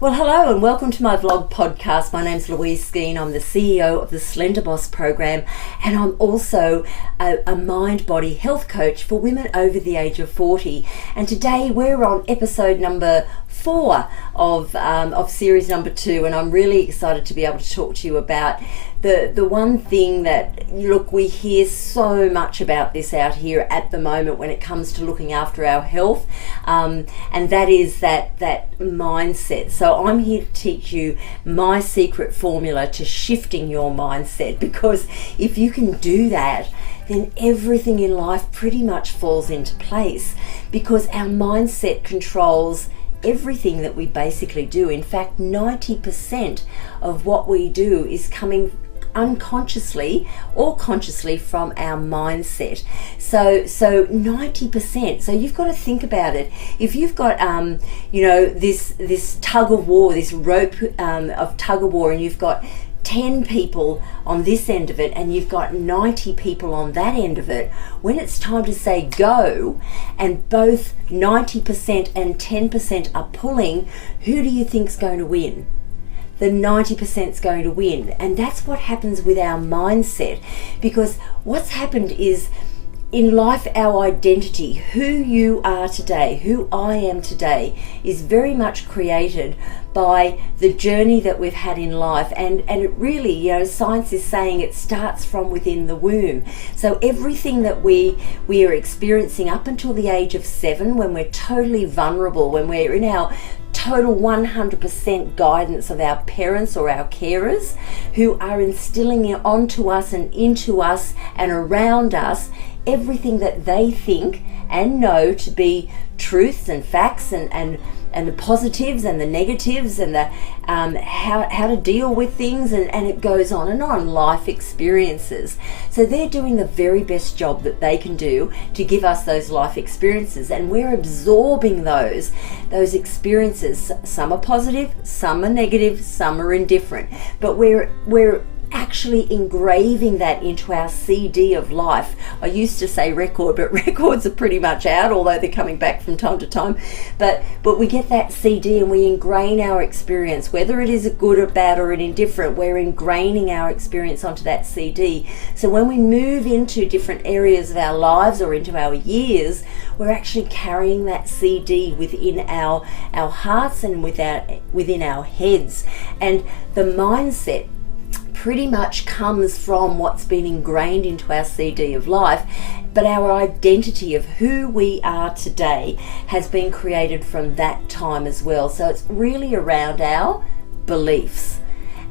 Well, hello and welcome to my vlog podcast. My name's Louise Skeen. I'm the CEO of the Slender Boss program, and I'm also a mind-body health coach for women over the age of 40. And today we're on episode number 4 of series number 2, and I'm really excited to be able to talk to you about the one thing that, look, we hear so much about this out here at the moment when it comes to looking after our health, and that is that mindset. So I'm here to teach you my secret formula to shifting your mindset, because if you can do that, then everything in life pretty much falls into place, because our mindset controls everything that we basically do. In fact, 90% of what we do is coming unconsciously or consciously from our mindset. So 90%. So you've got to think about it. If you've got this tug of war, this rope of tug of war, and you've got 10 people on this end of it and you've got 90 people on that end of it, when it's time to say go and both 90% and 10% are pulling, who do you think's going to win? The 90% is going to win. And that's what happens with our mindset, because what's happened is in life, our identity, who you are today, who I am today, is very much created by the journey that we've had in life. And it really, science is saying it starts from within the womb. So everything that we are experiencing up until the age of 7, when we're totally vulnerable, when we're in our total 100% guidance of our parents or our carers, who are instilling it onto us and into us and around us everything that they think and know to be truths and facts and the positives and the negatives and the how to deal with things, and it goes on and on, life experiences. So they're doing the very best job that they can do to give us those life experiences, and we're absorbing those experiences. Some are positive, some are negative, some are indifferent, but we're actually engraving that into our CD of life. I used to say record, but records are pretty much out, although they're coming back from time to time. But we get that CD and we ingrain our experience, whether it is a good or bad or an indifferent, we're ingraining our experience onto that CD. So when we move into different areas of our lives or into our years, we're actually carrying that CD within our hearts and within our heads. And the mindset pretty much comes from what's been ingrained into our CD of life, but our identity of who we are today has been created from that time as well. So it's really around our beliefs.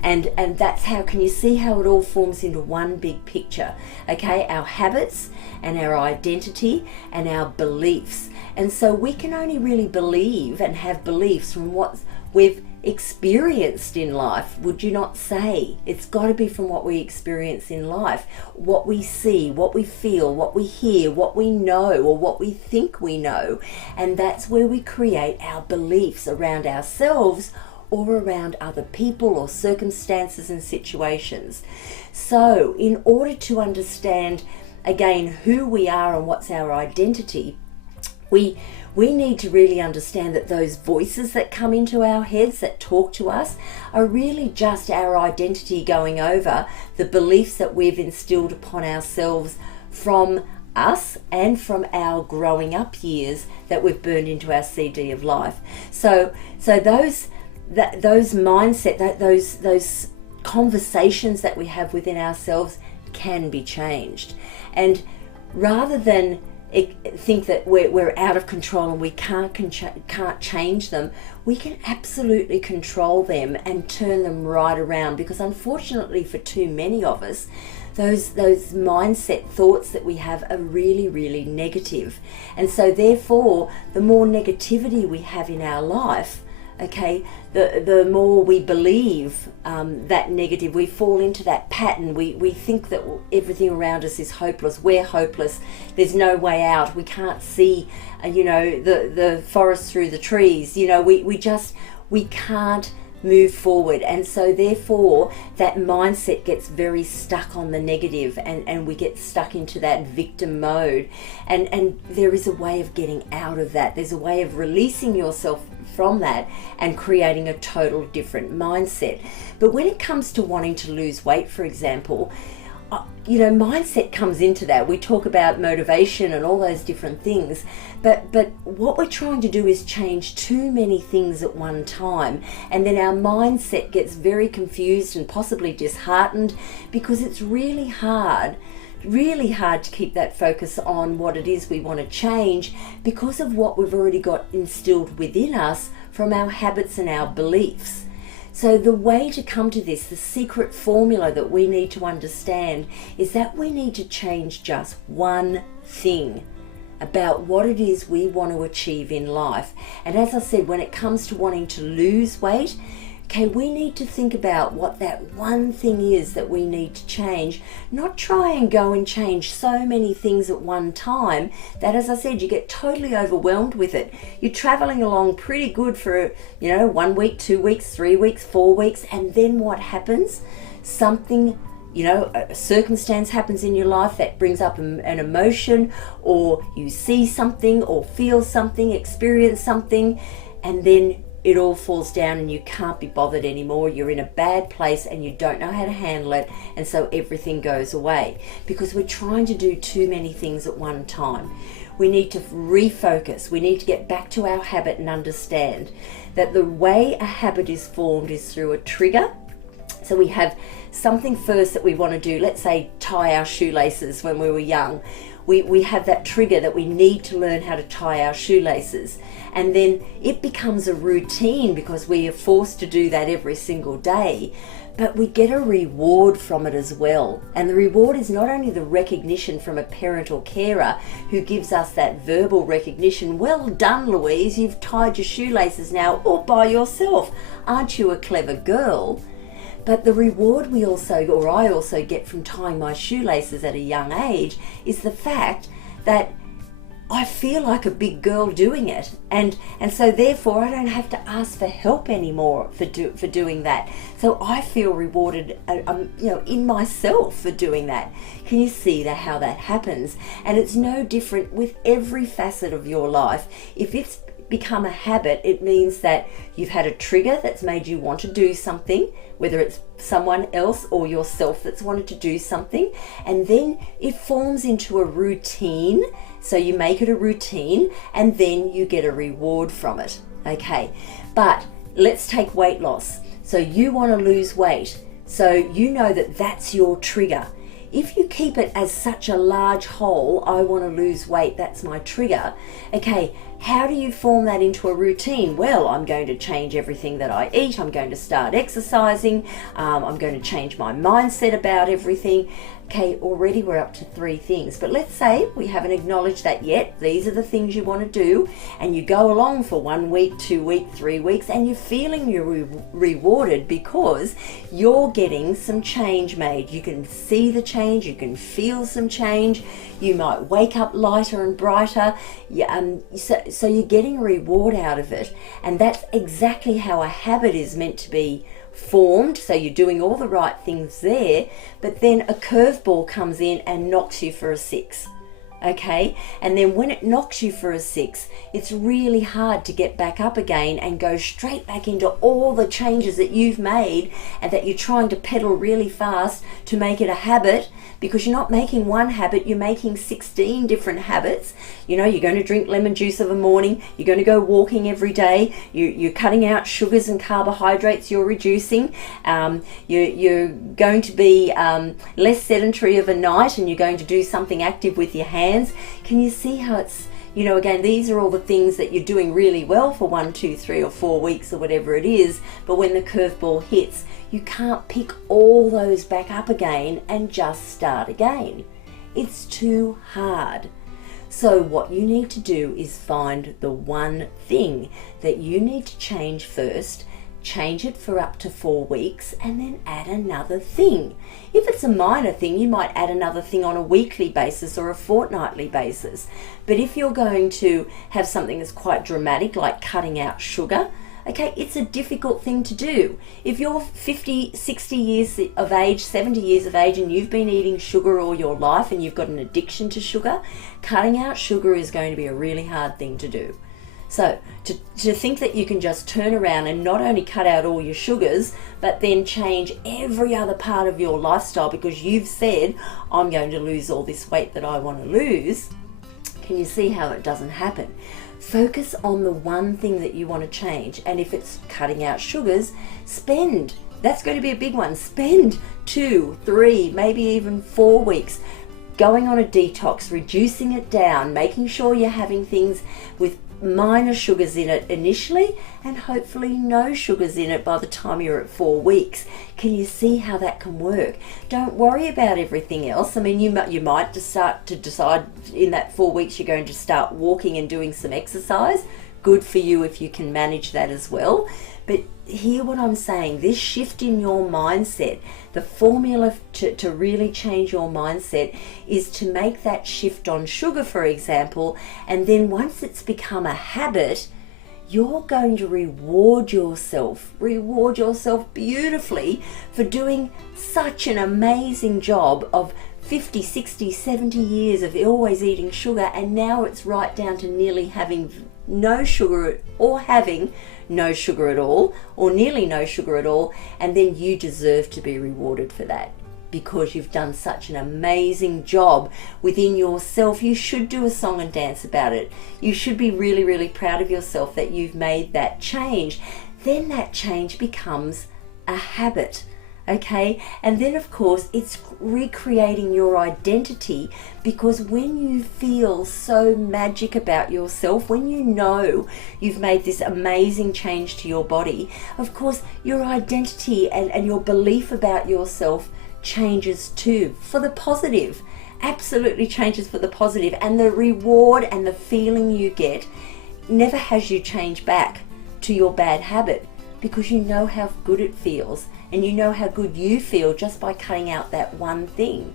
And that's how, can you see how it all forms into one big picture? Okay, our habits and our identity and our beliefs. And so we can only really believe and have beliefs from what we've experienced in life, would you not say? It's got to be from what we experience in life, what we see, what we feel, what we hear, what we know, or what we think we know. And that's where we create our beliefs around ourselves or around other people or circumstances and situations. So in order to understand, again, who we are and what's our identity, we need to really understand that those voices that come into our heads that talk to us are really just our identity going over the beliefs that we've instilled upon ourselves from us and from our growing up years that we've burned into our CD of life. So those mindset, those conversations that we have within ourselves can be changed. And rather than think that we're out of control and we can't change them, we can absolutely control them and turn them right around, because unfortunately for too many of us, those mindset thoughts that we have are really, really negative. And so therefore, the more negativity we have in our life, okay, the more we believe that negative, we fall into that pattern. We think that everything around us is hopeless. We're hopeless. There's no way out. We can't see, the forest through the trees. We can't move forward. And so therefore that mindset gets very stuck on the negative, and we get stuck into that victim mode. And there is a way of getting out of that. There's a way of releasing yourself from that and creating a total different mindset. But when it comes to wanting to lose weight, for example, mindset comes into that. We talk about motivation and all those different things, but what we're trying to do is change too many things at one time, and then our mindset gets very confused and possibly disheartened, because it's really hard to keep that focus on what it is we want to change, because of what we've already got instilled within us from our habits and our beliefs. So the way to come to this, the secret formula that we need to understand, is that we need to change just one thing about what it is we want to achieve in life. And as I said, when it comes to wanting to lose weight, okay, we need to think about what that one thing is that we need to change, not try and go and change so many things at one time that, as I said, you get totally overwhelmed with it. You're traveling along pretty good for, 1 week, 2 weeks, 3 weeks, 4 weeks, and then what happens? Something, a circumstance happens in your life that brings up an emotion, or you see something or feel something, experience something, and then it all falls down and you can't be bothered anymore. You're in a bad place and you don't know how to handle it, and so everything goes away because we're trying to do too many things at one time. We need to refocus. We need to get back to our habit and understand that the way a habit is formed is through a trigger. So we have something first that we want to do. Let's say tie our shoelaces when we were young. We have that trigger that we need to learn how to tie our shoelaces, and then it becomes a routine because we are forced to do that every single day, but we get a reward from it as well. And the reward is not only the recognition from a parent or carer who gives us that verbal recognition, well done Louise, you've tied your shoelaces now all by yourself, aren't you a clever girl? But the reward I also get from tying my shoelaces at a young age is the fact that I feel like a big girl doing it, and so therefore I don't have to ask for help anymore for doing that. So I feel rewarded, in myself for doing that. Can you see how that happens? And it's no different with every facet of your life. If it's become a habit, it means that you've had a trigger that's made you want to do something, whether it's someone else or yourself that's wanted to do something, and then it forms into a routine. So you make it a routine and then you get a reward from it. Okay, but let's take weight loss. So you want to lose weight, so you know that that's your trigger. If you keep it as such a large whole, I want to lose weight, that's my trigger. Okay, how do you form that into a routine? Well, I'm going to change everything that I eat. I'm going to start exercising. I'm going to change my mindset about everything. Okay, already we're up to 3 things. But let's say we haven't acknowledged that yet. These are the things you want to do. And you go along for 1 week, 2 weeks, 3 weeks, and you're feeling rewarded because you're getting some change made. You can see the change. You can feel some change. You might wake up lighter and brighter. So you're getting a reward out of it. And that's exactly how a habit is meant to be formed. So you're doing all the right things there, but then a curveball comes in and knocks you for a 6. Okay, and then when it knocks you for a 6, it's really hard to get back up again and go straight back into all the changes that you've made and that you're trying to pedal really fast to make it a habit, because you're not making one habit, you're making 16 different habits. You're going to drink lemon juice of a morning, you're going to go walking every day, you're cutting out sugars and carbohydrates, you're reducing, you're going to be less sedentary of a night, and you're going to do something active with your hands. Can you see how it's, again, these are all the things that you're doing really well for 1, 2, 3 or 4 weeks or whatever it is, but when the curveball hits, you can't pick all those back up again and just start again. It's too hard. So what you need to do is find the one thing that you need to change first, change it for up to 4 weeks, and then add another thing. If it's a minor thing, you might add another thing on a weekly basis or a fortnightly basis. But if you're going to have something that's quite dramatic, like cutting out sugar, okay, it's a difficult thing to do. If you're 50, 60 years of age, 70 years of age, and you've been eating sugar all your life and you've got an addiction to sugar, cutting out sugar is going to be a really hard thing to do. So to think that you can just turn around and not only cut out all your sugars, but then change every other part of your lifestyle because you've said, I'm going to lose all this weight that I want to lose. Can you see how it doesn't happen? Focus on the one thing that you want to change. And if it's cutting out sugars, spend. That's going to be a big one. Spend 2, 3, maybe even 4 weeks going on a detox, reducing it down, making sure you're having things with minor sugars in it initially and hopefully no sugars in it by the time you're at 4 weeks. Can you see how that can work? Don't worry about everything else. I mean, you might just start to decide in that 4 weeks you're going to start walking and doing some exercise. Good for you if you can manage that as well. But hear what I'm saying, this shift in your mindset, the formula to really change your mindset is to make that shift on sugar, for example, and then once it's become a habit, you're going to reward yourself beautifully for doing such an amazing job of 50, 60, 70 years of always eating sugar, and now it's right down to nearly having no sugar or having no sugar at all or nearly no sugar at all, and then you deserve to be rewarded for that because you've done such an amazing job within yourself. You should do a song and dance about it. You should be really, really proud of yourself that you've made that change. Then that change becomes a habit. Okay, and then of course it's recreating your identity, because when you feel so magic about yourself, when you know you've made this amazing change to your body, of course your identity and your belief about yourself changes too, for the positive. Absolutely changes for the positive, and the reward and the feeling you get never has you change back to your bad habit, because you know how good it feels. And you know how good you feel just by cutting out that one thing.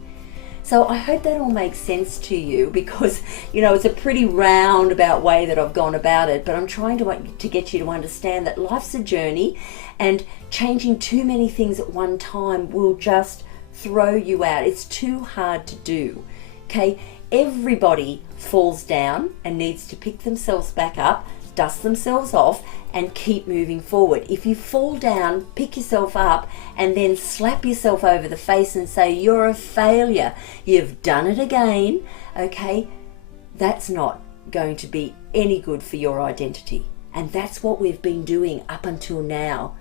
So I hope that all makes sense to you, because, you know, it's a pretty roundabout way that I've gone about it, but I'm trying to get you to understand that life's a journey, and changing too many things at one time will just throw you out. It's too hard to do. Okay? Everybody falls down and needs to pick themselves back up, dust themselves off, and keep moving forward. If you fall down, pick yourself up and then slap yourself over the face and say you're a failure, you've done it again, okay, that's not going to be any good for your identity. And that's what we've been doing up until now.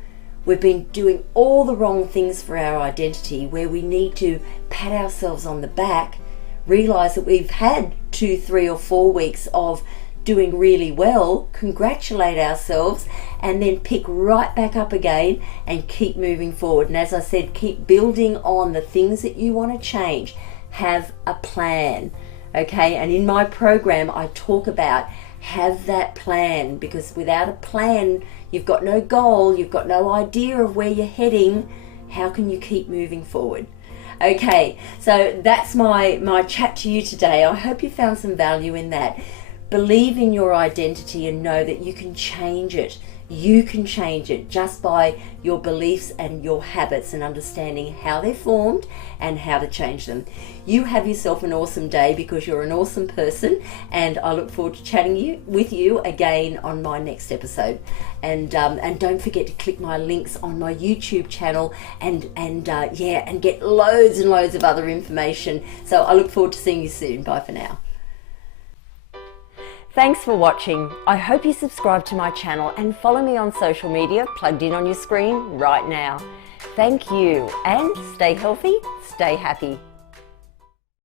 We've been doing all the wrong things for our identity, where we need to pat ourselves on the back, realize that we've had 2, 3 or 4 weeks of doing really well, congratulate ourselves, and then pick right back up again and keep moving forward. And as I said, keep building on the things that you want to change. Have a plan, okay? And in my program I talk about have that plan, because without a plan, you've got no goal, you've got no idea of where you're heading. How can you keep moving forward? Okay, so that's my chat to you today. I hope you found some value in that. Believe in your identity and know that you can change it. You can change it just by your beliefs and your habits, and understanding how they're formed and how to change them. You have yourself an awesome day, because you're an awesome person, and I look forward to chatting with you again on my next episode. And don't forget to click my links on my YouTube channel and get loads and loads of other information. So I look forward to seeing you soon. Bye for now. Thanks for watching. I hope you subscribe to my channel and follow me on social media plugged in on your screen right now. Thank you, and stay healthy, stay happy.